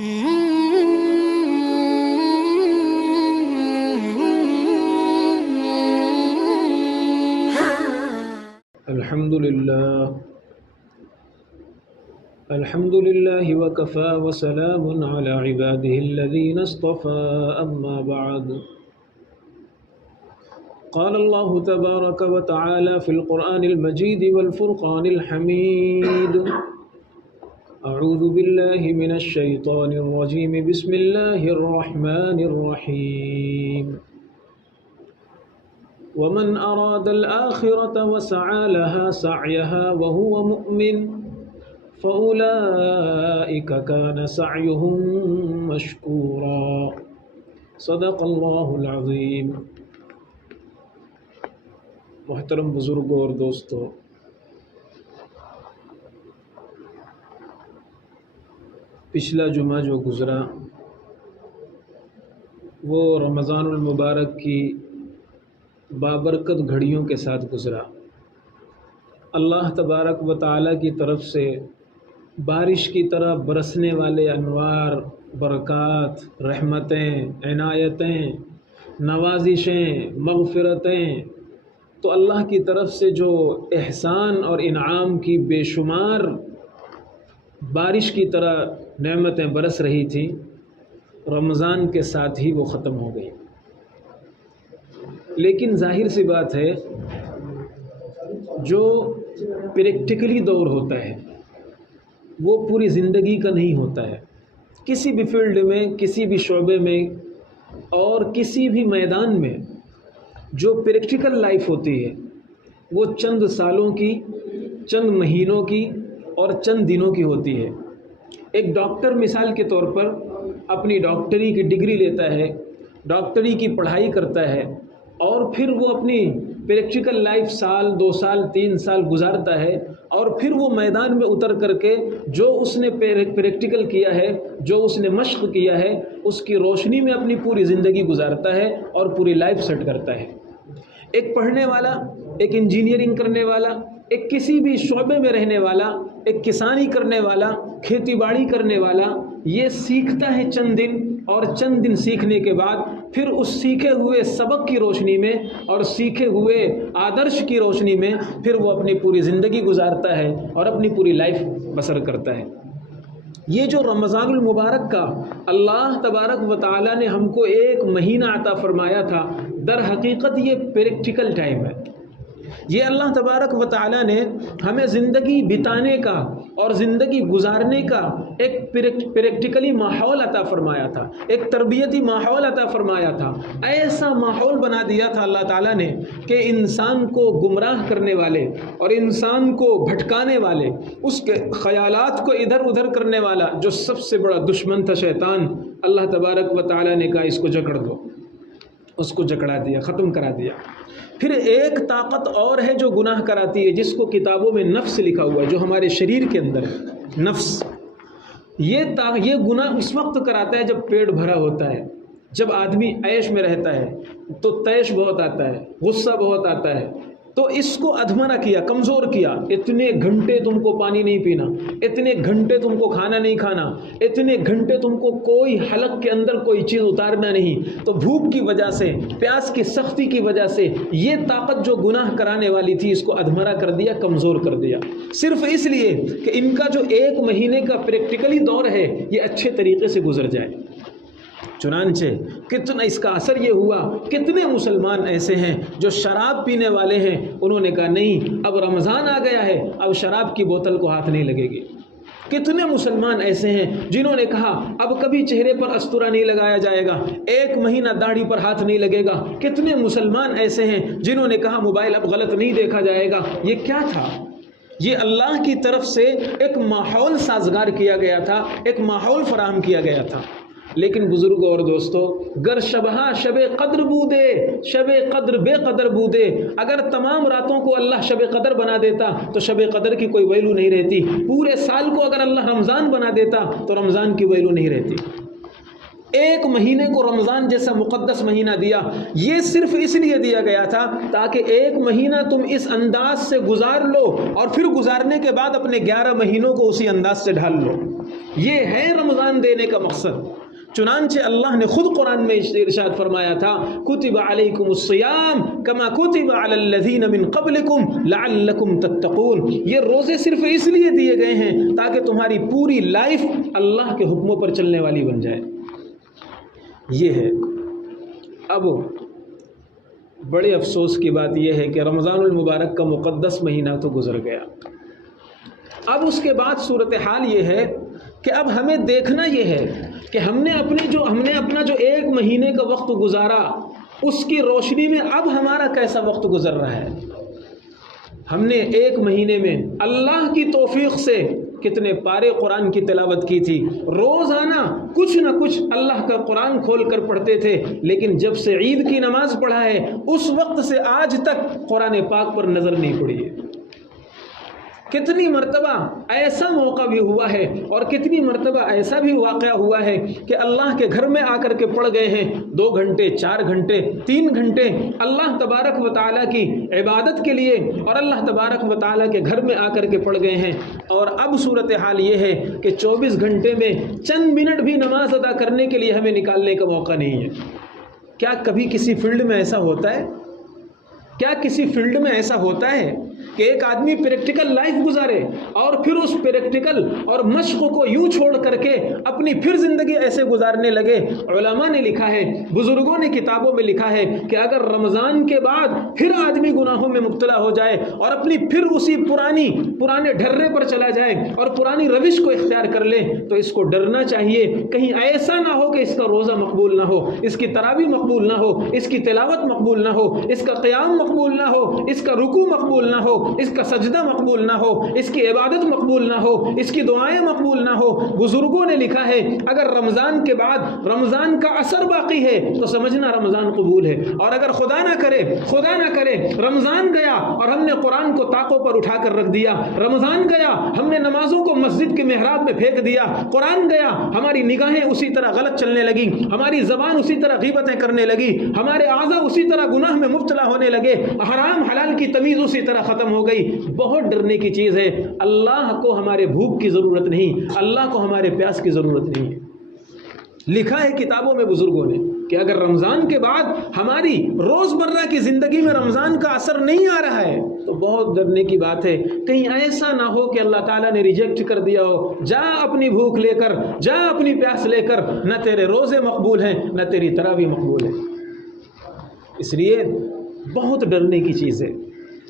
الحمد لله وكفى وسلام على عباده الذين اصطفى أما بعد قال الله تبارك وتعالى في القرآن المجيد والفرقان الحميد أعوذ بالله من الشيطان الرجيم بسم الله الرحمن الرحيم ومن أراد الآخرة وسعى لها سعيها وهو مؤمن فأولئك كان سعيهم مشكورا صدق اللہ العظیم۔ محترم بزرگوں اور دوستو، پچھلا جمعہ جو گزرا وہ رمضان المبارک کی بابرکت گھڑیوں کے ساتھ گزرا۔ اللہ تبارک و تعالیٰ کی طرف سے بارش کی طرح برسنے والے انوار، برکات، رحمتیں، عنایتیں، نوازشیں، مغفرتیں، تو اللہ کی طرف سے جو احسان اور انعام کی بے شمار بارش کی طرح نعمتیں برس رہی تھیں، رمضان کے ساتھ ہی وہ ختم ہو گئی۔ لیکن ظاہر سی بات ہے، جو پریکٹیکلی دور ہوتا ہے وہ پوری زندگی کا نہیں ہوتا ہے۔ کسی بھی فیلڈ میں، کسی بھی شعبے میں اور کسی بھی میدان میں جو پریکٹیکل لائف ہوتی ہے وہ چند سالوں کی، چند مہینوں کی اور چند دنوں کی ہوتی ہے۔ ایک ڈاکٹر مثال کے طور پر اپنی ڈاکٹری کی ڈگری لیتا ہے، ڈاکٹری کی پڑھائی کرتا ہے، اور پھر وہ اپنی پریکٹیکل لائف سال، 2 سال، 3 سال گزارتا ہے، اور پھر وہ میدان میں اتر کر کے جو اس نے پریکٹیکل کیا ہے، جو اس نے مشق کیا ہے، اس کی روشنی میں اپنی پوری زندگی گزارتا ہے اور پوری لائف سیٹ کرتا ہے۔ ایک پڑھنے والا، ایک انجینئرنگ کرنے والا، ایک کسی بھی شعبے میں رہنے والا، ایک کسانی کرنے والا، کھیتی باڑی کرنے والا، یہ سیکھتا ہے چند دن، اور چند دن سیکھنے کے بعد پھر اس سیکھے ہوئے سبق کی روشنی میں اور سیکھے ہوئے آدرش کی روشنی میں پھر وہ اپنی پوری زندگی گزارتا ہے اور اپنی پوری لائف بسر کرتا ہے۔ یہ جو رمضان المبارک کا اللہ تبارک و تعالیٰ نے ہم کو ایک مہینہ عطا فرمایا تھا، در حقیقت یہ پریکٹیکل ٹائم ہے۔ یہ اللہ تبارک و تعالیٰ نے ہمیں زندگی بتانے کا اور زندگی گزارنے کا ایک پریکٹیکلی ماحول عطا فرمایا تھا، ایک تربیتی ماحول عطا فرمایا تھا۔ ایسا ماحول بنا دیا تھا اللہ تعالیٰ نے کہ انسان کو گمراہ کرنے والے اور انسان کو بھٹکانے والے، اس کے خیالات کو ادھر ادھر کرنے والا جو سب سے بڑا دشمن تھا شیطان، اللہ تبارک و تعالیٰ نے کہا اس کو جکڑ دو، اس کو جکڑا دیا، ختم کرا دیا۔ پھر ایک طاقت اور ہے جو گناہ کراتی ہے، جس کو کتابوں میں نفس لکھا ہوا ہے، جو ہمارے شریر کے اندر ہے، نفس۔ یہ گناہ اس وقت کراتا ہے جب پیٹ بھرا ہوتا ہے، جب آدمی عیش میں رہتا ہے تو تیش بہت آتا ہے، غصہ بہت آتا ہے، تو اس کو ادھمرا کیا، کمزور کیا۔ اتنے گھنٹے تم کو پانی نہیں پینا، اتنے گھنٹے تم کو کھانا نہیں کھانا، اتنے گھنٹے تم کو کوئی حلق کے اندر کوئی چیز اتارنا نہیں۔ تو بھوک کی وجہ سے، پیاس کی سختی کی وجہ سے یہ طاقت جو گناہ کرانے والی تھی اس کو ادھمرا کر دیا، کمزور کر دیا، صرف اس لیے کہ ان کا جو 1 مہینے کا پریکٹیکلی دور ہے یہ اچھے طریقے سے گزر جائے۔ چنانچہ کتنا اس کا اثر یہ ہوا، کتنے مسلمان ایسے ہیں جو شراب پینے والے ہیں، انہوں نے کہا نہیں، اب رمضان آ گیا ہے، اب شراب کی بوتل کو ہاتھ نہیں لگے گی۔ کتنے مسلمان ایسے ہیں جنہوں نے کہا اب کبھی چہرے پر استورا نہیں لگایا جائے گا، 1 مہینہ داڑھی پر ہاتھ نہیں لگے گا۔ کتنے مسلمان ایسے ہیں جنہوں نے کہا موبائل اب غلط نہیں دیکھا جائے گا۔ یہ کیا تھا؟ یہ اللہ کی طرف سے ایک ماحول سازگار کیا گیا تھا، ایک ماحول فراہم کیا گیا تھا۔ لیکن بزرگوں اور دوستو، گر شبہ شب قدر بودے، شب قدر بے قدر بودے، اگر تمام راتوں کو اللہ شب قدر بنا دیتا تو شب قدر کی کوئی ویلو نہیں رہتی، پورے سال کو اگر اللہ رمضان بنا دیتا تو رمضان کی ویلو نہیں رہتی۔ 1 مہینے کو رمضان جیسا مقدس مہینہ دیا، یہ صرف اس لیے دیا گیا تھا تاکہ 1 مہینہ تم اس انداز سے گزار لو اور پھر گزارنے کے بعد اپنے 11 مہینوں کو اسی انداز سے ڈھال لو۔ یہ ہے رمضان دینے کا مقصد۔ چنانچہ اللہ نے خود قرآن میں ارشاد فرمایا تھا کتب علیکم الصیام کما کتب علی الذین من قبلکم لعلکم تتقون۔ یہ روزے صرف اس لیے دیے گئے ہیں تاکہ تمہاری پوری لائف اللہ کے حکموں پر چلنے والی بن جائے۔ یہ ہے۔ اب بڑے افسوس کی بات یہ ہے کہ رمضان المبارک کا مقدس مہینہ تو گزر گیا۔ اب اس کے بعد صورتحال یہ ہے کہ اب ہمیں دیکھنا یہ ہے کہ ہم نے اپنا جو ایک مہینے کا وقت گزارا اس کی روشنی میں اب ہمارا کیسا وقت گزر رہا ہے۔ ہم نے ایک مہینے میں اللہ کی توفیق سے کتنے پارے قرآن کی تلاوت کی تھی، روزانہ کچھ نہ کچھ اللہ کا قرآن کھول کر پڑھتے تھے، لیکن جب سے عید کی نماز پڑھا ہے اس وقت سے آج تک قرآن پاک پر نظر نہیں پڑی ہے۔ کتنی مرتبہ ایسا موقع بھی ہوا ہے اور کتنی مرتبہ ایسا بھی واقعہ ہوا ہے کہ اللہ کے گھر میں آ کر کے پڑھ گئے ہیں 2 گھنٹے 4 گھنٹے 3 گھنٹے اللہ تبارک و تعالیٰ کی عبادت کے لیے اور اللہ تبارک و تعالیٰ کے گھر میں آ کر کے پڑھ گئے ہیں، اور اب صورتحال یہ ہے کہ 24 گھنٹے میں چند منٹ بھی نماز ادا کرنے کے لیے ہمیں نکالنے کا موقع نہیں ہے۔ کیا کبھی کسی فیلڈ میں ایسا ہوتا ہے؟ کیا کسی فیلڈ میں ایسا ہوتا ہے کہ ایک آدمی پریکٹیکل لائف گزارے اور پھر اس پریکٹیکل اور مشق کو یوں چھوڑ کر کے اپنی پھر زندگی ایسے گزارنے لگے؟ علماء نے لکھا ہے، بزرگوں نے کتابوں میں لکھا ہے کہ اگر رمضان کے بعد پھر آدمی گناہوں میں مبتلا ہو جائے اور اپنی پھر اسی پرانے ڈھرے پر چلا جائے اور پرانی روش کو اختیار کر لے تو اس کو ڈرنا چاہیے کہیں ایسا نہ ہو کہ اس کا روزہ مقبول نہ ہو، اس کی تراویح مقبول نہ ہو، اس کی تلاوت مقبول نہ ہو، اس کا قیام مقبول نہ ہو، اس کا رکوع مقبول نہ ہو، اس کا سجدہ مقبول نہ ہو، اس کی عبادت مقبول نہ ہو، اس کی دعائیں مقبول نہ ہو۔ بزرگوں نے لکھا ہے اگر رمضان کے بعد رمضان کا اثر باقی ہے تو سمجھنا رمضان قبول ہے، اور اگر خدا نہ کرے رمضان گیا اور ہم نے قرآن کو طاقوں پر اٹھا کر رکھ دیا، رمضان گیا ہم نے نمازوں کو مسجد کے محراب میں پھینک دیا، قرآن گیا ہماری نگاہیں اسی طرح غلط چلنے لگی، ہماری زبان اسی طرح غیبتیں کرنے لگی، ہمارے اعضاء اسی طرح گناہ میں مبتلا ہونے لگے، حرام حلال کی تمیز اسی طرح ختم ہو گئی۔ بہت ڈرنے کی چیز ہے۔ اللہ کو ہمارے بھوک کی ضرورت نہیں، اللہ کو ہمارے پیاس کی ضرورت نہیں ہے۔ لکھا ہے کتابوں میں بزرگوں نے کہ اگر رمضان کے بعد ہماری روزمرہ کی زندگی میں رمضان کا اثر نہیں آ رہا ہے تو بہت ڈرنے کی بات ہے، کہیں ایسا نہ ہو کہ اللہ تعالیٰ نے ریجیکٹ کر دیا ہو، جا اپنی بھوک لے کر، جا اپنی پیاس لے کر، نہ تیرے روزے مقبول ہیں نہ تیری تراویح مقبول ہے۔ اس لیے بہت ڈرنے کی چیز ہے۔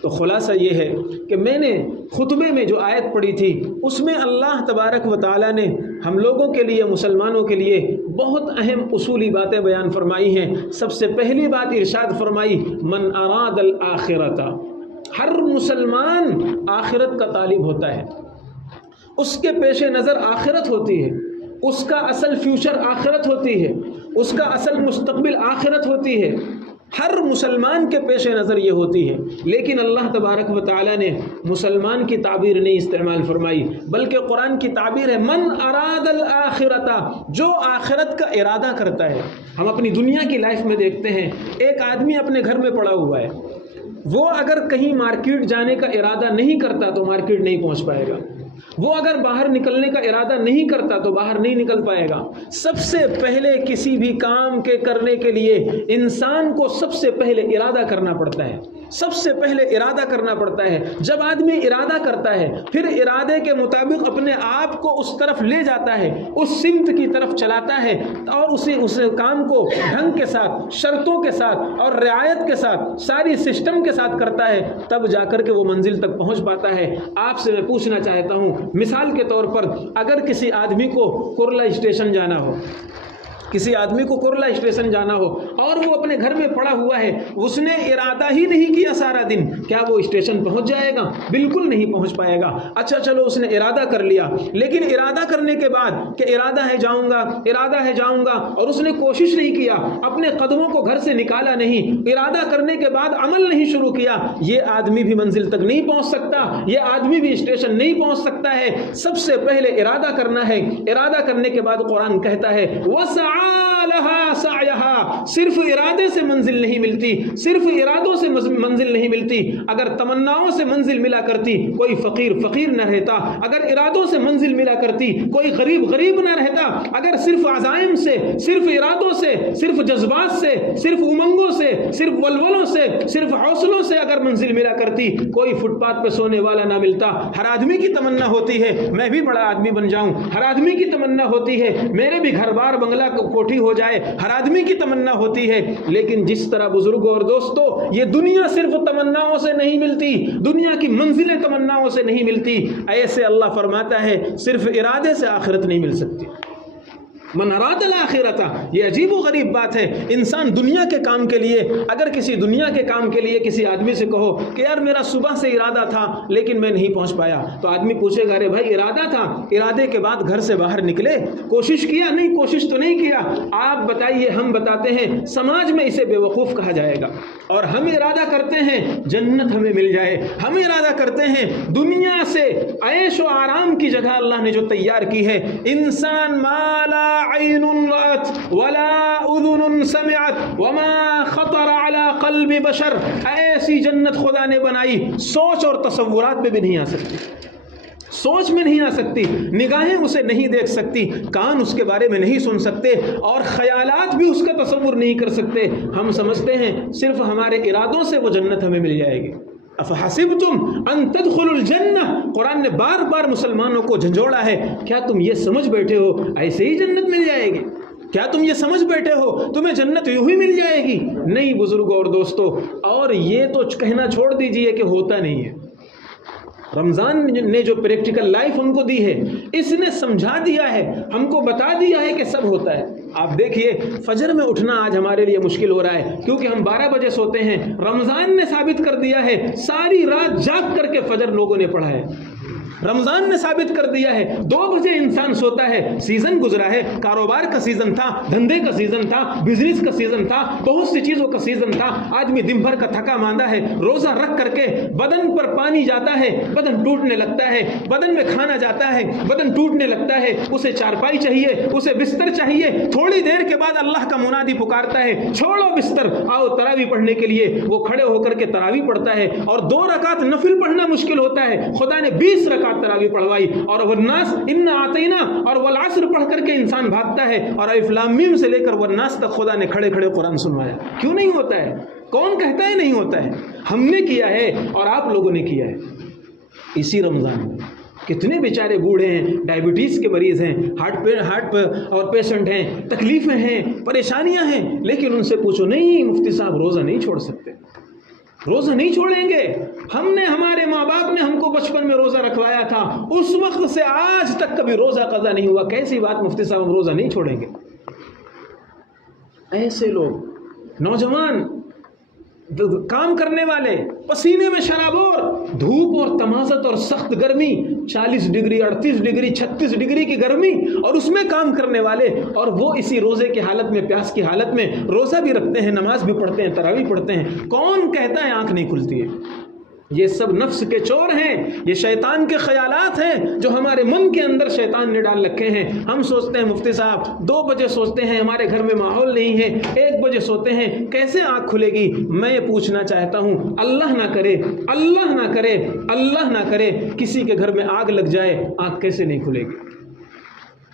تو خلاصہ یہ ہے کہ میں نے خطبے میں جو آیت پڑھی تھی اس میں اللہ تبارک و تعالیٰ نے ہم لوگوں کے لیے، مسلمانوں کے لیے بہت اہم اصولی باتیں بیان فرمائی ہیں۔ سب سے پہلی بات ارشاد فرمائی من اراد الآخرۃ، ہر مسلمان آخرت کا طالب ہوتا ہے، اس کے پیش نظر آخرت ہوتی ہے، اس کا اصل فیوچر آخرت ہوتی ہے، اس کا اصل مستقبل آخرت ہوتی ہے، ہر مسلمان کے پیش نظر یہ ہوتی ہے۔ لیکن اللہ تبارک و تعالیٰ نے مسلمان کی تعبیر نہیں استعمال فرمائی، بلکہ قرآن کی تعبیر ہے من اراد الآخرۃ، جو آخرت کا ارادہ کرتا ہے۔ ہم اپنی دنیا کی لائف میں دیکھتے ہیں ایک آدمی اپنے گھر میں پڑا ہوا ہے، وہ اگر کہیں مارکیٹ جانے کا ارادہ نہیں کرتا تو مارکیٹ نہیں پہنچ پائے گا، وہ اگر باہر نکلنے کا ارادہ نہیں کرتا تو باہر نہیں نکل پائے گا۔ سب سے پہلے کسی بھی کام کے کرنے کے لیے انسان کو سب سے پہلے ارادہ کرنا پڑتا ہے، سب سے پہلے ارادہ کرنا پڑتا ہے۔ جب آدمی ارادہ کرتا ہے پھر ارادے کے مطابق اپنے آپ کو اس طرف لے جاتا ہے، اس سمت کی طرف چلاتا ہے اور اس کام کو ڈھنگ کے ساتھ، شرطوں کے ساتھ اور رعایت کے ساتھ، ساری سسٹم کے ساتھ کرتا ہے، تب جا کر کے وہ منزل تک پہنچ پاتا ہے۔ آپ سے میں پوچھنا چاہتا ہوں، مثال کے طور پر اگر کسی آدمی کو کرلا اسٹیشن جانا ہو، کسی آدمی کو کرلا اسٹیشن جانا ہو اور وہ اپنے گھر میں پڑا ہوا ہے، اس نے ارادہ ہی نہیں کیا سارا دن، کیا وہ اسٹیشن پہنچ جائے گا؟ بالکل نہیں پہنچ پائے گا۔ اچھا چلو اس نے ارادہ کر لیا، لیکن ارادہ کرنے کے بعد کہ ارادہ ہے جاؤں گا اور اس نے کوشش نہیں کیا، اپنے قدموں کو گھر سے نکالا نہیں، ارادہ کرنے کے بعد عمل نہیں شروع کیا، یہ آدمی بھی منزل تک نہیں پہنچ سکتا، یہ آدمی بھی اسٹیشن نہیں پہنچ سکتا ہے۔ سب سے پہلے ارادہ کرنا ہے، ارادہ کرنے کے بعد قرآن کہتا ہے وَسَعَ سعى لها سعيها، صرف ارادے سے منزل نہیں ملتی، صرف ارادوں سے منزل نہیں ملتی۔ اگر تمناؤں سے منزل ملا کرتی کوئی فقیر فقیر نہ رہتا، اگر ارادوں سے منزل ملا کرتی کوئی غریب غریب نہ رہتا، اگر صرف عزائم سے، صرف ارادوں سے، صرف جذبات سے، صرف امنگوں سے، صرف ولولوں سے، صرف حوصلوں سے اگر منزل ملا کرتی کوئی فٹ پاتھ پہ سونے والا نہ ملتا۔ ہر آدمی کی تمنا ہوتی ہے میں بھی بڑا آدمی بن جاؤں، ہر آدمی کی تمنا ہوتی ہے میرے بھی گھر بار بنگلہ کوٹھی ہو جائے، ہر آدمی کی تمنا ہوتی ہے۔ لیکن جس طرح بزرگوں اور دوستوں یہ دنیا صرف تمناؤں سے نہیں ملتی، دنیا کی منزلیں تمناؤں سے نہیں ملتی، ایسے اللہ فرماتا ہے صرف ارادے سے آخرت نہیں مل سکتی۔ من اراد الاخرۃ، یہ عجیب و غریب بات ہے، انسان دنیا کے کام کے لیے، اگر کسی دنیا کے کام کے لیے کسی آدمی سے کہو کہ یار میرا صبح سے ارادہ تھا لیکن میں نہیں پہنچ پایا، تو آدمی پوچھے گا ارے بھائی ارادہ تھا، ارادے کے بعد گھر سے باہر نکلے، کوشش کیا؟ نہیں، کوشش تو نہیں کیا۔ آپ بتائیے، ہم بتاتے ہیں سماج میں اسے بے وقوف کہا جائے گا، اور ہم ارادہ کرتے ہیں جنت ہمیں مل جائے، ہم ارادہ کرتے ہیں دنیا سے عیش و آرام کی جگہ اللہ نے جو تیار کی ہے، انسان مالا عین رأت ولا اذن سمعت وما خطر على قلب بشر، ایسی جنت خدا نے بنائی سوچ اور تصورات میں بھی نہیں آ سکتی، سوچ میں نہیں آ سکتی، نگاہیں اسے نہیں دیکھ سکتی، کان اس کے بارے میں نہیں سن سکتے، اور خیالات بھی اس کا تصور نہیں کر سکتے۔ ہم سمجھتے ہیں صرف ہمارے ارادوں سے وہ جنت ہمیں مل جائے گی۔ افحسبتم ان تدخلوا الجنہ، قرآن نے بار بار مسلمانوں کو جھنجھوڑا ہے، کیا تم یہ سمجھ بیٹھے ہو ایسے ہی جنت مل جائے گی؟ کیا تم یہ سمجھ بیٹھے ہو تمہیں جنت یوں ہی مل جائے گی؟ نہیں بزرگوں اور دوستوں، اور یہ تو کہنا چھوڑ دیجئے کہ ہوتا نہیں ہے۔ رمضان نے جو پریکٹیکل لائف ہم کو دی ہے، اس نے سمجھا دیا ہے، ہم کو بتا دیا ہے کہ سب ہوتا ہے۔ آپ دیکھیے فجر میں اٹھنا آج ہمارے لیے مشکل ہو رہا ہے کیونکہ ہم 12 بجے سوتے ہیں، رمضان نے ثابت کر دیا ہے ساری رات جاگ کر کے فجر لوگوں نے پڑھا ہے، رمضان نے ثابت کر دیا ہے 2 بجے انسان سوتا ہے، سیزن گزرا ہے، کاروبار کا سیزن تھا، دھندے کا سیزن تھا، بزنس کا سیزن تھا، بہت سی چیزوں کا سیزن تھا، آدمی دن بھر کا تھکا ماندہ ہے، روزہ رکھ کر کے بدن پر پانی جاتا ہے، بدن ٹوٹنے لگتا ہے، بدن میں کھانا جاتا ہے، بدن ٹوٹنے لگتا ہے، اسے چارپائی چاہیے، اسے بستر چاہیے، تھوڑی دیر کے بعد اللہ کا منادی پکارتا ہے چھوڑو بستر آؤ تراویح پڑھنے کے لیے، وہ کھڑے ہو کر کے تراویح پڑھتا ہے، اور 2 رکعت نفل پڑھنا مشکل ہوتا ہے، خدا نے 20 رکعت تراویح پڑھوائی، اور والناس انا آتینا اور والعصر پڑھ کر کے انسان بھاگتا ہے، اور الف لام میم سے لے کر والناس تک خدا نے کھڑے کھڑے قرآن سنوایا۔ کیوں نہیں ہوتا ہے؟ کون کہتا ہے نہیں ہوتا ہے؟ ہم نے کیا ہے اور آپ لوگوں نے کیا ہے۔ اسی رمضان میں کتنے بیچارے بوڑھے ہیں، ڈائبٹیز کے مریض ہیں، ہارٹ اور پیشنٹ ہیں، تکلیفیں ہیں، پریشانیاں ہیں، لیکن ان سے پوچھو نہیں مفتی صاحب روزہ نہیں چھوڑ سکتے، روزہ نہیں چھوڑیں گے۔ ہم نے، ہمارے ماں باپ نے ہم کو بچپن میں روزہ رکھوایا تھا، اس وقت سے آج تک کبھی روزہ قضا نہیں ہوا، کیسی بات مفتی صاحب ہم روزہ نہیں چھوڑیں گے؟ ایسے لوگ، نوجوان، کام کرنے والے، پسینے میں شرابور، دھوپ اور تمازت اور سخت گرمی، 40 ڈگری 38 ڈگری 36 ڈگری کی گرمی، اور اس میں کام کرنے والے، اور وہ اسی روزے کی حالت میں، پیاس کی حالت میں روزہ بھی رکھتے ہیں، نماز بھی پڑھتے ہیں، تراویح پڑھتے ہیں۔ کون کہتا ہے آنکھ نہیں کھلتی ہے؟ یہ سب نفس کے چور ہیں، یہ شیطان کے خیالات ہیں جو ہمارے من کے اندر شیطان نے ڈال رکھے ہیں۔ ہم سوچتے ہیں مفتی صاحب 2 بجے سوچتے ہیں ہمارے گھر میں ماحول نہیں ہے، 1 بجے سوتے ہیں، کیسے آنکھ کھلے گی؟ میں یہ پوچھنا چاہتا ہوں، اللہ نہ کرے، اللہ نہ کرے، اللہ نہ کرے کسی کے گھر میں آگ لگ جائے، آنکھ کیسے نہیں کھلے گی؟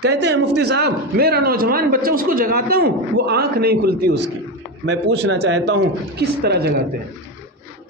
کہتے ہیں مفتی صاحب میرا نوجوان بچہ، اس کو جگاتا ہوں وہ آنکھ نہیں کھلتی اس کی۔ میں پوچھنا چاہتا ہوں کس طرح جگاتے ہیں؟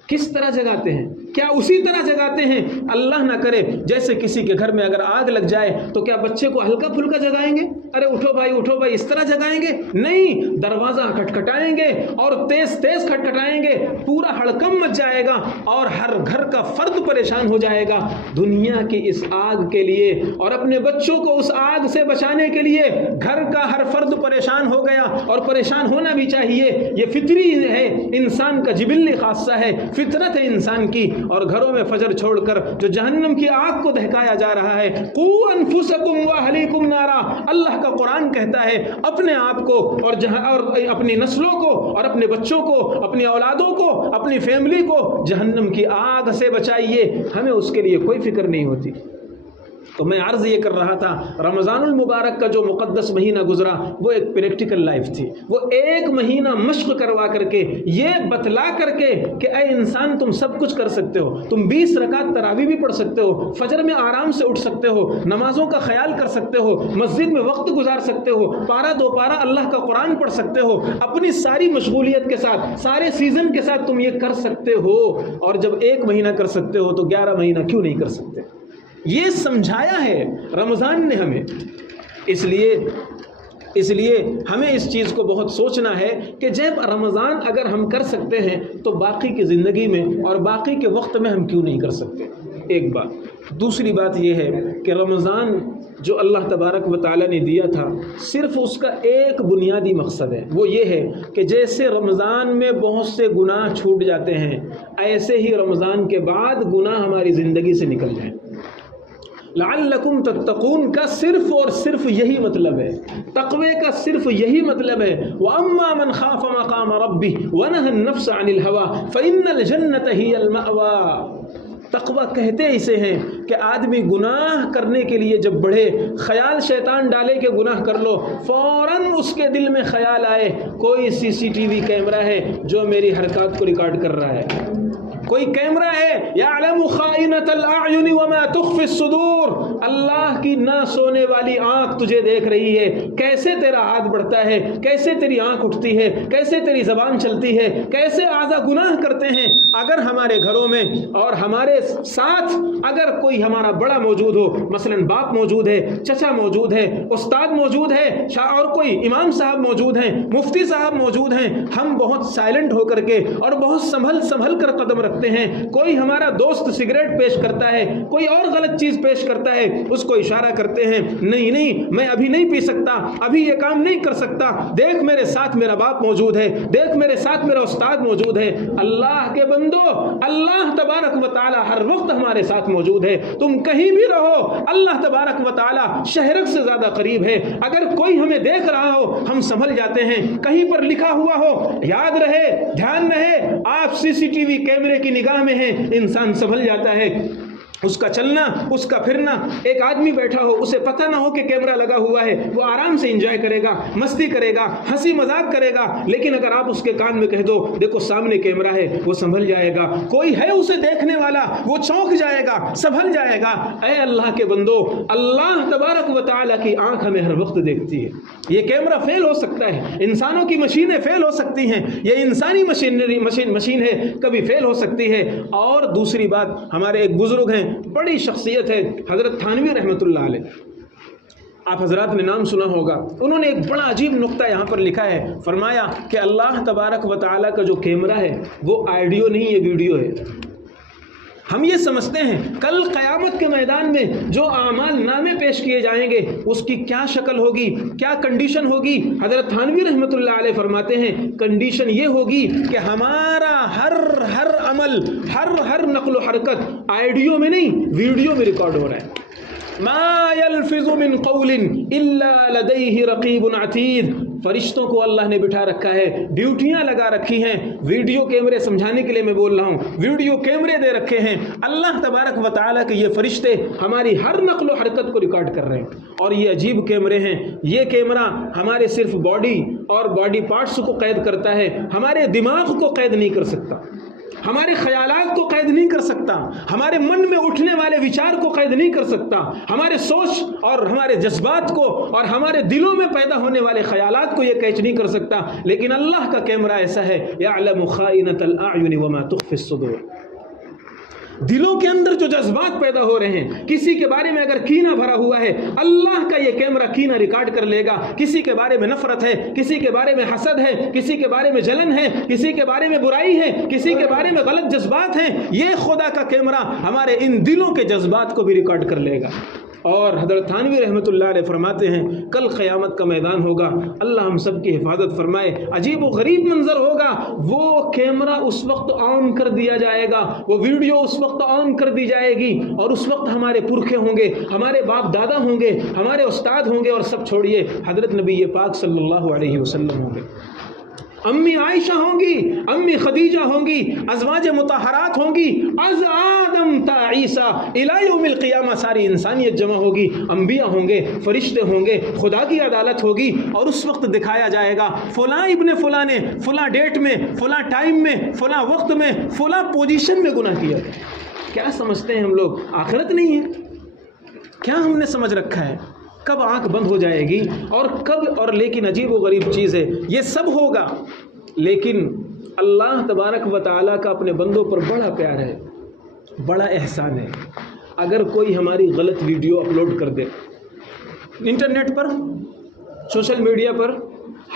کس طرح جگاتے ہیں؟ کیا اسی طرح جگاتے ہیں؟ اللہ نہ کرے جیسے کسی کے گھر میں اگر آگ لگ جائے تو کیا بچے کو ہلکا پھلکا جگائیں گے؟ ارے اٹھو بھائی اس طرح جگائیں گے؟ نہیں، دروازہ کھٹکھٹائیں گے اور تیز تیز کھٹکھٹائیں گے، پورا ہڑکم مچ جائے گا اور ہر گھر کا فرد پریشان ہو جائے گا دنیا کی اس آگ کے لیے، اور اپنے بچوں کو اس آگ سے بچانے کے لیے گھر کا ہر فرد پریشان ہو گیا، اور پریشان ہونا بھی چاہیے، یہ فطری ہے، انسان کا جبلی خاصہ ہے، فطرت ہے انسان کی۔ اور گھروں میں فجر چھوڑ کر جو جہنم کی آگ کو دہکایا جا رہا ہے، قوا انفسکم واہلیکم نارا، اللہ کا قرآن کہتا ہے اپنے آپ کو اور اپنی نسلوں کو اور اپنے بچوں کو، اپنی اولادوں کو، اپنی فیملی کو جہنم کی آگ سے بچائیے۔ ہمیں اس کے لیے کوئی فکر نہیں ہوتی، تو میں عرض یہ کر رہا تھا، رمضان المبارک کا جو مقدس مہینہ گزرا وہ ایک پریکٹیکل لائف تھی، وہ ایک مہینہ مشق کروا کر کے، یہ بتلا کر کے کہ اے انسان تم سب کچھ کر سکتے ہو، تم 20 رکعت تراویح بھی پڑھ سکتے ہو، فجر میں آرام سے اٹھ سکتے ہو، نمازوں کا خیال کر سکتے ہو، مسجد میں وقت گزار سکتے ہو، پارا دو پارا اللہ کا قرآن پڑھ سکتے ہو، اپنی ساری مشغولیت کے ساتھ، سارے سیزن کے ساتھ تم یہ کر سکتے ہو، اور جب ایک مہینہ کر سکتے ہو تو 11 مہینہ کیوں نہیں کر سکتے؟ یہ سمجھایا ہے رمضان نے ہمیں۔ اس لیے ہمیں اس چیز کو بہت سوچنا ہے کہ جب رمضان اگر ہم کر سکتے ہیں تو باقی کی زندگی میں اور باقی کے وقت میں ہم کیوں نہیں کر سکتے؟ ایک بات۔ دوسری بات یہ ہے کہ رمضان جو اللہ تبارک و تعالیٰ نے دیا تھا، صرف اس کا ایک بنیادی مقصد ہے، وہ یہ ہے کہ جیسے رمضان میں بہت سے گناہ چھوٹ جاتے ہیں، ایسے ہی رمضان کے بعد گناہ ہماری زندگی سے نکل جائیں۔ لعلکم تتقون کا صرف اور صرف یہی مطلب ہے، تقوی کا صرف یہی مطلب ہے۔ وَأَمَّا مَنْ خَافَ مَقَامَ رَبِّهِ وَنَهَى النَّفْسَ عَنِ الْهَوَىٰ فَإِنَّ الْجَنَّةَ هِيَ الْمَأْوَىٰ۔ تقوی کہتے اسے ہیں کہ آدمی گناہ کرنے کے لیے جب بڑھے، خیال شیطان ڈالے کہ گناہ کر لو، فوراً اس کے دل میں خیال آئے کوئی CCTV کیمرہ ہے جو میری حرکات کو ریکارڈ کر رہا ہے، کوئی کیمرہ ہے، یعلم خائنۃ الاعین وما تخفی الصدور، اللہ کی نہ سونے والی آنکھ تجھے دیکھ رہی ہے، کیسے تیرا ہاتھ بڑھتا ہے، کیسے تیری آنکھ اٹھتی ہے، کیسے تیری زبان چلتی ہے، کیسے اعضاء گناہ کرتے ہیں۔ اگر ہمارے گھروں میں اور ہمارے ساتھ اگر کوئی ہمارا بڑا موجود ہو، مثلا باپ موجود ہے، چچا موجود ہے، استاد موجود ہے، اور کوئی امام صاحب موجود ہیں، مفتی صاحب موجود ہیں، ہم بہت سائلنٹ ہو کر کے اور بہت سنبھل کر قدم رکھتے ہیں۔ کوئی ہمارا دوست سگریٹ پیش کرتا ہے، کوئی اور غلط چیز پیش کرتا ہے، اس کو اشارہ کرتے ہیں، نہیں میں ابھی نہیں پی سکتا، ابھی یہ کام نہیں کر سکتا، دیکھ میرے ساتھ میرا باپ موجود ہے، دیکھ میرے ساتھ میرا استاد موجود ہے۔ اللہ کے بندو، اللہ تبارک و تعالی ہر وقت ہمارے ساتھ موجود ہے، تم کہیں بھی رہو، اللہ تبارک و تعالی شہرک سے زیادہ قریب ہے۔ اگر کوئی ہمیں دیکھ رہا ہو ہم سنبھل جاتے ہیں، کہیں پر لکھا ہوا ہو، یاد رہے، دھیان رہے، آپ CCTV کیمرے کی نگاہ میں ہیں، انسان سنبھل جاتا ہے۔ اس کا چلنا، اس کا پھرنا، ایک آدمی بیٹھا ہو، اسے پتہ نہ ہو کہ کیمرہ لگا ہوا ہے، وہ آرام سے انجوائے کرے گا، مستی کرے گا، ہنسی مذاق کرے گا، لیکن اگر آپ اس کے کان میں کہہ دو دیکھو سامنے کیمرہ ہے، وہ سنبھل جائے گا، کوئی ہے اسے دیکھنے والا، وہ چونک جائے گا، سنبھل جائے گا۔ اے اللہ کے بندو، اللہ تبارک و تعالیٰ کی آنکھ ہمیں ہر وقت دیکھتی ہے۔ یہ کیمرہ فیل ہو سکتا ہے، انسانوں کی مشینیں فیل ہو سکتی ہیں، یہ انسانی مشین ہے، کبھی فیل ہو سکتی ہے۔ اور دوسری بات، ہمارے ایک بزرگ ہیں، بڑی شخصیت ہے، حضرت تھانوی رحمۃ اللہ علیہ، آپ حضرات نے نام سنا ہوگا، انہوں نے ایک بڑا عجیب نقطہ یہاں پر لکھا ہے، فرمایا کہ اللہ تبارک و تعالیٰ کا جو کیمرہ ہے وہ آڈیو نہیں، یہ ویڈیو ہے۔ ہم یہ سمجھتے ہیں کل قیامت کے میدان میں جو اعمال نامے پیش کیے جائیں گے اس کی کیا شکل ہوگی، کیا کنڈیشن ہوگی۔ حضرت تھانوی رحمۃ اللہ علیہ فرماتے ہیں کنڈیشن یہ ہوگی کہ ہمارا ہر عمل، ہر نقل و حرکت آڈیو میں نہیں، ویڈیو میں ریکارڈ ہو رہا ہے۔ ما يلفظ من قول الا لديه رقیب عتید، فرشتوں کو اللہ نے بٹھا رکھا ہے، ڈیوٹیاں لگا رکھی ہیں، ویڈیو کیمرے سمجھانے کے لیے میں بول رہا ہوں، ویڈیو کیمرے دے رکھے ہیں، اللہ تبارک و تعالیٰ کے یہ فرشتے ہماری ہر نقل و حرکت کو ریکارڈ کر رہے ہیں۔ اور یہ عجیب کیمرے ہیں، یہ کیمرہ ہمارے صرف باڈی اور باڈی پارٹس کو قید کرتا ہے، ہمارے دماغ کو قید نہیں کر سکتا، ہمارے خیالات کو قید نہیں کر سکتا، ہمارے من میں اٹھنے والے وچار کو قید نہیں کر سکتا، ہمارے سوچ اور ہمارے جذبات کو اور ہمارے دلوں میں پیدا ہونے والے خیالات کو یہ کیچ نہیں کر سکتا۔ لیکن اللہ کا کیمرہ ایسا ہے، یعلم خائنۃ الاعین وما تخفی الصدور، دلوں کے اندر جو جذبات پیدا ہو رہے ہیں، کسی کے بارے میں اگر کینہ بھرا ہوا ہے، اللہ کا یہ کیمرہ کینہ ریکارڈ کر لے گا۔ کسی کے بارے میں نفرت ہے، کسی کے بارے میں حسد ہے، کسی کے بارے میں جلن ہے، کسی کے بارے میں برائی ہے، کسی کے بارے میں غلط جذبات ہیں، یہ خدا کا کیمرہ ہمارے ان دلوں کے جذبات کو بھی ریکارڈ کر لے گا۔ اور حضرت تھانوی رحمۃ اللہ علیہ فرماتے ہیں کل قیامت کا میدان ہوگا، اللہ ہم سب کی حفاظت فرمائے، عجیب و غریب منظر ہوگا، وہ کیمرہ اس وقت آن کر دیا جائے گا، وہ ویڈیو اس وقت آن کر دی جائے گی، اور اس وقت ہمارے پرکھے ہوں گے، ہمارے باپ دادا ہوں گے، ہمارے استاد ہوں گے، اور سب چھوڑیے حضرت نبی پاک صلی اللہ علیہ وسلم ہوں گے۔ امی عائشہ ہوں گی، امی خدیجہ ہوں گی، ازواج مطہرات ہوں گی، از آدم تا عیسیٰ الی یوم القیامہ ساری انسانیت جمع ہوگی، انبیاء ہوں گے، فرشتے ہوں گے، خدا کی عدالت ہوگی، اور اس وقت دکھایا جائے گا فلاں ابن فلاں نے فلاں ڈیٹ میں، فلاں ٹائم میں، فلاں وقت میں، فلاں پوزیشن میں گناہ کیا۔ کیا سمجھتے ہیں ہم لوگ آخرت نہیں ہے؟ کیا ہم نے سمجھ رکھا ہے؟ کب آنکھ بند ہو جائے گی اور کب، اور لیکن عجیب و غریب چیز ہے، یہ سب ہوگا لیکن اللہ تبارک و تعالیٰ کا اپنے بندوں پر بڑا پیار ہے، بڑا احسان ہے۔ اگر کوئی ہماری غلط ویڈیو اپلوڈ کر دے انٹرنیٹ پر، سوشل میڈیا پر،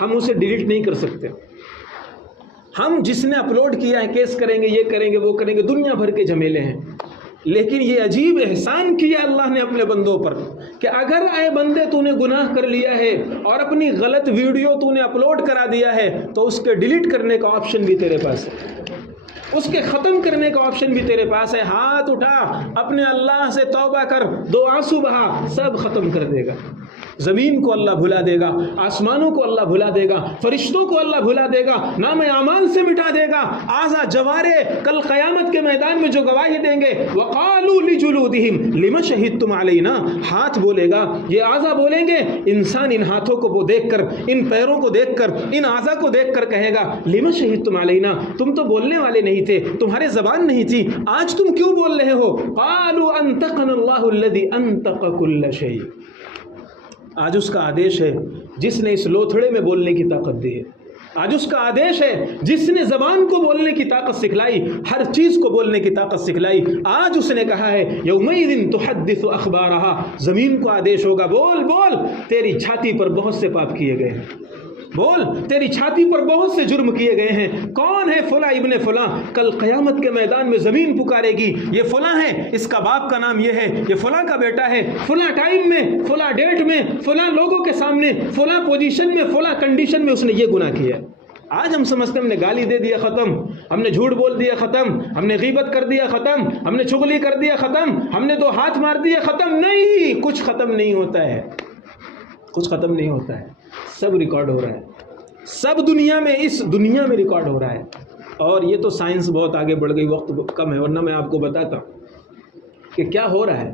ہم اسے ڈیلیٹ نہیں کر سکتے۔ ہم جس نے اپلوڈ کیا ہے کیس کریں گے، یہ کریں گے، وہ کریں گے، دنیا بھر کے جھمیلے ہیں، لیکن یہ عجیب احسان کیا اللہ نے اپنے بندوں پر کہ اگر اے بندے تو نے گناہ کر لیا ہے اور اپنی غلط ویڈیو تو نے اپلوڈ کرا دیا ہے تو اس کے ڈیلیٹ کرنے کا آپشن بھی تیرے پاس ہے، اس کے ختم کرنے کا آپشن بھی تیرے پاس ہے۔ ہاتھ اٹھا، اپنے اللہ سے توبہ کر، دو آنسو بہا، سب ختم کر دے گا۔ زمین کو اللہ بھلا دے گا، آسمانوں کو اللہ بھلا دے گا، فرشتوں کو اللہ بھلا دے گا، نام اعمال سے مٹا دے گا۔ آزا جوارے کل قیامت کے میدان میں جو گواہی دیں گے، وقالوا لجلودہم لم شہدتم علینا، ہاتھ بولے گا، یہ آزا بولیں گے، انسان ان ہاتھوں کو وہ دیکھ کر، ان پیروں کو دیکھ کر، ان آزا کو دیکھ کر کہے گا لم شہدتم علینا، تم تو بولنے والے نہیں تھے، تمہارے زبان نہیں تھی، آج تم کیوں بول رہے ہو؟ قالوا انطقنا اللہ الذی انطق کل شیء، آج اس کا آدیش ہے جس نے اس لوتھڑے میں بولنے کی طاقت دی ہے، آج اس کا آدیش ہے جس نے زبان کو بولنے کی طاقت سکھلائی، ہر چیز کو بولنے کی طاقت سکھلائی، آج اس نے کہا ہے یومئذ تحدث اخبارہا، زمین کو آدیش ہوگا بول بول، تیری چھاتی پر بہت سے پاپ کیے گئے ہیں، بول تیری چھاتی پر بہت سے جرم کیے گئے ہیں، کون ہے فلاں ابن فلاں، کل قیامت کے میدان میں زمین پکارے گی یہ فلاں ہے، اس کا باپ کا نام یہ ہے، یہ فلاں کا بیٹا ہے، فلاں ٹائم میں، فلاں ڈیٹ میں، فلاں لوگوں کے سامنے، فلاں پوزیشن میں، فلاں کنڈیشن میں اس نے یہ گناہ کیا۔ آج ہم سمجھتے ہیں ہم نے گالی دے دیا ختم، ہم نے جھوٹ بول دیا ختم، ہم نے غیبت کر دیا ختم، ہم نے چغلی کر دیا ختم، ہم نے دو ہاتھ مار دیا ختم۔ نہیں، کچھ ختم نہیں ہوتا ہے، کچھ ختم نہیں ہوتا ہے، سب ریکارڈ ہو رہا ہے، سب دنیا میں، اس دنیا میں ریکارڈ ہو رہا ہے۔ اور یہ تو سائنس بہت آگے بڑھ گئی، وقت کم ہے ورنہ میں آپ کو بتاتا کہ کیا ہو رہا ہے۔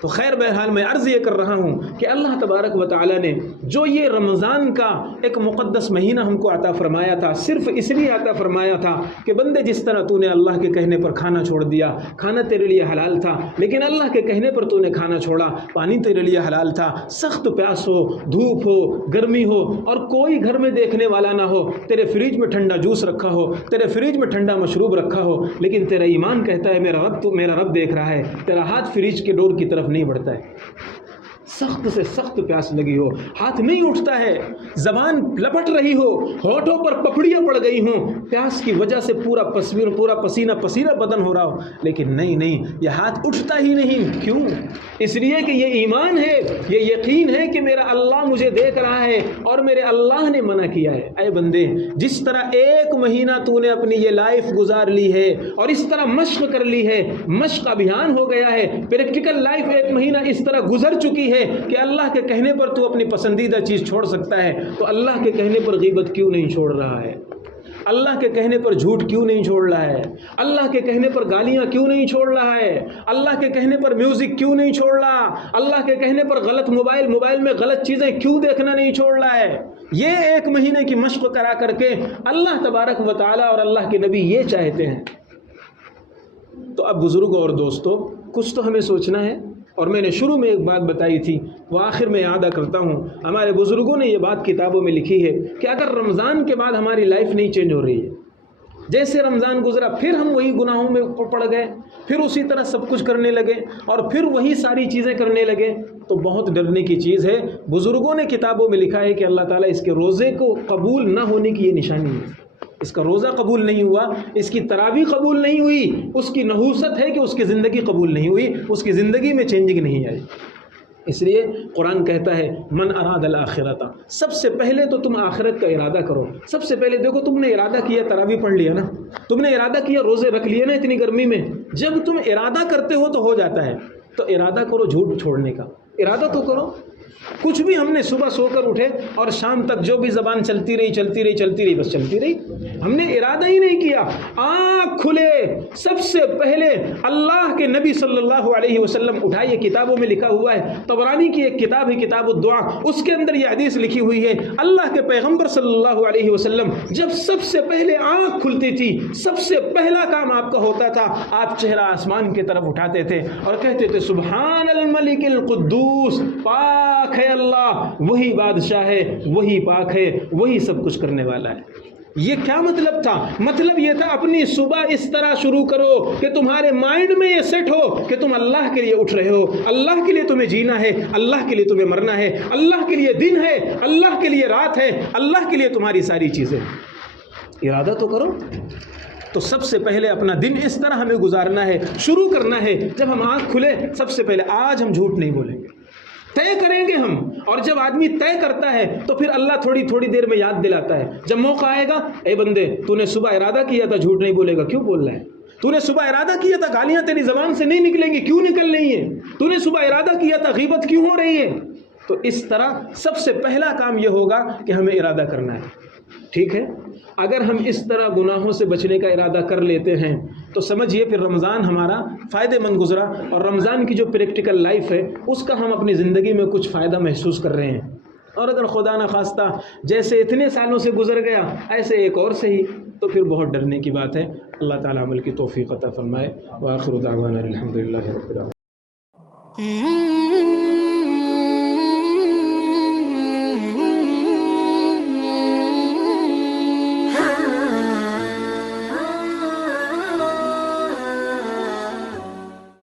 تو خیر بہرحال میں عرض یہ کر رہا ہوں کہ اللہ تبارک و تعالیٰ نے جو یہ رمضان کا ایک مقدس مہینہ ہم کو عطا فرمایا تھا، صرف اس لیے عطا فرمایا تھا کہ بندے جس طرح تو نے اللہ کے کہنے پر کھانا چھوڑ دیا، کھانا تیرے لیے حلال تھا لیکن اللہ کے کہنے پر تو نے کھانا چھوڑا، پانی تیرے لیے حلال تھا، سخت پیاس ہو، دھوپ ہو، گرمی ہو اور کوئی گھر میں دیکھنے والا نہ ہو، تیرے فریج میں ٹھنڈا جوس رکھا ہو، تیرے فریج میں ٹھنڈا مشروب رکھا ہو، لیکن تیرا ایمان کہتا ہے میرا رب دیکھ رہا ہے، تیرا ہاتھ فریج کے ڈور کی طرف نہیں بڑھتا ہے، سخت سے سخت پیاس لگی ہو، ہاتھ نہیں اٹھتا ہے، زبان لپٹ رہی ہو، ہونٹوں پر پپڑیاں پڑ گئی ہوں، پیاس کی وجہ سے پورا پسینہ پسینہ بدن ہو رہا ہو، لیکن نہیں، یہ ہاتھ اٹھتا ہی نہیں۔ کیوں؟ اس لیے کہ یہ ایمان ہے، یہ یقین ہے کہ میرا اللہ مجھے دیکھ رہا ہے اور میرے اللہ نے منع کیا ہے۔ اے بندے، جس طرح ایک مہینہ تو نے اپنی یہ لائف گزار لی ہے اور اس طرح مشق کر لی ہے، مشق ابھیان ہو گیا ہے، پریکٹیکل لائف ایک مہینہ اس طرح گزر چکی ہے کہ اللہ کے کہنے پر تو اپنی پسندیدہ چیز چھوڑ سکتا ہے، تو اللہ کے کہنے پر غیبت کیوں نہیں چھوڑ رہا ہے؟ اللہ کے کہنے پر جھوٹ کیوں نہیں چھوڑ رہا ہے؟ اللہ کے کہنے پر گالیاں کیوں نہیں چھوڑ رہا ہے؟ اللہ کے کہنے پر میوزک کیوں نہیں چھوڑ رہا؟ اللہ کے کہنے پر غلط موبائل میں غلط چیزیں کیوں دیکھنا نہیں چھوڑ رہا ہے؟ یہ ایک مہینے کی مشق کرا کر کے اللہ تبارک و تعالیٰ اور اللہ کے نبی یہ چاہتے ہیں۔ تو اب بزرگوں اور دوستوں، کچھ تو ہمیں سوچنا ہے، اور میں نے شروع میں ایک بات بتائی تھی، وہ آخر میں یاد کرتا ہوں، ہمارے بزرگوں نے یہ بات کتابوں میں لکھی ہے کہ اگر رمضان کے بعد ہماری لائف نہیں چینج ہو رہی ہے، جیسے رمضان گزرا پھر ہم وہی گناہوں میں پڑ گئے، پھر اسی طرح سب کچھ کرنے لگے اور پھر وہی ساری چیزیں کرنے لگے، تو بہت ڈرنے کی چیز ہے۔ بزرگوں نے کتابوں میں لکھا ہے کہ اللہ تعالیٰ اس کے روزے کو قبول نہ ہونے کی یہ نشانی ہے، اس کا روزہ قبول نہیں ہوا، اس کی تراویح قبول نہیں ہوئی، اس کی نحوست ہے کہ اس کی زندگی قبول نہیں ہوئی، اس کی زندگی میں چینجنگ نہیں آئی۔ اس لیے قرآن کہتا ہے من اراد الآخرۃ، سب سے پہلے تو تم آخرت کا ارادہ کرو۔ سب سے پہلے دیکھو، تم نے ارادہ کیا تراویح پڑھ لیا نا، تم نے ارادہ کیا روزے رکھ لیے نا اتنی گرمی میں، جب تم ارادہ کرتے ہو تو ہو جاتا ہے، تو ارادہ کرو جھوٹ چھوڑنے کا، ارادہ تو کرو کچھ بھی ہم نے صبح سو کر اٹھے اور شام تک جو بھی زبان چلتی رہی بس چلتی رہی، ہم نے ارادہ ہی نہیں کیا۔ آنکھ کھلے سب سے پہلے اللہ کے نبی صلی اللہ علیہ وسلم اٹھائیے، کتابوں میں لکھا ہوا ہے، طبرانی کی ایک کتاب ہے کتاب الدعا، اس کے اندر یہ حدیث لکھی ہوئی ہے، اللہ کے پیغمبر صلی اللہ علیہ وسلم جب سب سے پہلے آنکھ کھلتی تھی، سب سے پہلا کام آپ کا ہوتا تھا، آپ چہرہ آسمان کی طرف اٹھاتے تھے اور کہتے تھے سبحان الملک القدوس، پاک ہے اللہ، وہی بادشاہ ہے، وہی پاک ہے، وہی سب کچھ کرنے والا ہے۔ یہ کیا مطلب تھا؟ مطلب یہ تھا اپنی صبح اس طرح شروع کرو کہ تمہارے مائنڈ میں یہ سیٹ ہو کہ تم اللہ کے لیے اٹھ رہے ہو، اللہ کے لیے تمہیں جینا ہے، اللہ کے لیے تمہیں مرنا ہے، اللہ کے لیے دن ہے، اللہ کے لیے رات ہے، اللہ کے لیے تمہاری ساری چیزیں۔ ارادہ تو کرو۔ تو سب سے پہلے اپنا دن اس طرح ہمیں گزارنا ہے، شروع کرنا ہے، جب ہم آنکھ کھلے سب سے پہلے آج ہم جھوٹ نہیں بولیں گے، طے کریں گے ہم۔ اور جب آدمی طے کرتا ہے تو پھر اللہ تھوڑی دیر میں یاد دلاتا ہے، جب موقع آئے گا، اے بندے تو نے صبح ارادہ کیا تھا جھوٹ نہیں بولے گا، کیوں بول رہا ہے؟ تو نے صبح ارادہ کیا تھا گالیاں تیری زبان سے نہیں نکلیں گی، کیوں نکل رہی ہیں؟ تو نے صبح ارادہ کیا تھا غیبت کیوں ہو رہی ہے؟ تو اس طرح سب سے پہلا کام یہ ہوگا کہ ہمیں ارادہ کرنا ہے، ٹھیک ہے؟ اگر ہم اس طرح گناہوں سے بچنے کا ارادہ کر لیتے ہیں تو سمجھیے پھر رمضان ہمارا فائدہ مند گزرا، اور رمضان کی جو پریکٹیکل لائف ہے اس کا ہم اپنی زندگی میں کچھ فائدہ محسوس کر رہے ہیں۔ اور اگر خدا نخواستہ جیسے اتنے سالوں سے گزر گیا ایسے ایک اور سے ہی، تو پھر بہت ڈرنے کی بات ہے۔ اللہ تعالیٰ عمل کی توفیق عطا فرمائے۔ وآخر دعوانا الحمدللہ رب العالمین۔